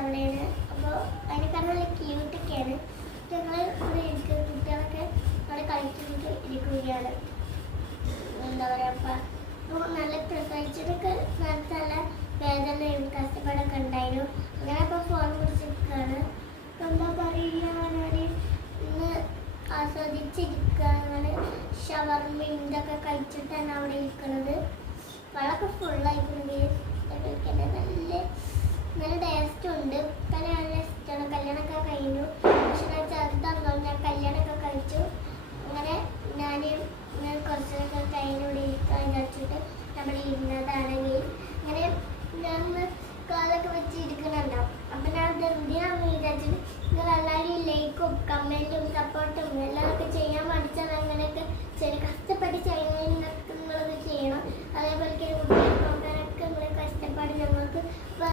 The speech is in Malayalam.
അവിടെയാണ്. അപ്പോൾ അതിനെക്കാളും നല്ല ക്യൂട്ടൊക്കെയാണ്. ഞങ്ങൾ ഇവിടെ ഇരിക്കുക, കുട്ടികളൊക്കെ അവിടെ കളിച്ചിട്ട് ഇരിക്കുകയാണ്. എന്താ പറയുക, അപ്പോൾ നല്ല പ്രസവിച്ചിട്ടൊക്കെ നല്ല വേദനയും കഷ്ടപ്പാടൊക്കെ ഉണ്ടായിരുന്നു. അങ്ങനെ ഇപ്പോൾ ഫോൺ പിടിച്ചിരിക്കുകയാണ്. എന്താ പറയുക, ഞാൻ ഇന്ന് ആസ്വദിച്ചിരിക്കുകയാണ്. ഷവർമയും ഇതൊക്കെ കഴിച്ചിട്ടാണ് അവിടെ ഇരിക്കുന്നത്. വളമൊക്കെ ഫുള്ളായിട്ടുണ്ട്. കഴിക്കാൻ നല്ല ടേസ്റ്റ് ഉണ്ട്. നല്ല ഇഷ്ടമാണ്. കല്യാണമൊക്കെ കഴിഞ്ഞു. പക്ഷെ ഞാൻ ചെറുതാണോ, ഞാൻ കല്യാണമൊക്കെ കഴിച്ചു. അങ്ങനെ ഞാൻ കുറച്ചൊക്കെ കഴിഞ്ഞൂടെ ഇരിക്കാൻ വിചാരിച്ചിട്ട് നമ്മൾ ഇരുന്നതാണെങ്കിൽ അങ്ങനെ ഞാൻ കാലൊക്കെ വെച്ച് ഇരിക്കുന്നുണ്ടാവും. അപ്പം ഞാൻ എന്തിനാണെന്ന് വിചാരിച്ചിട്ട് നിങ്ങൾ എല്ലാവരും ലൈക്കും കമൻറ്റും സപ്പോർട്ടും എല്ലാം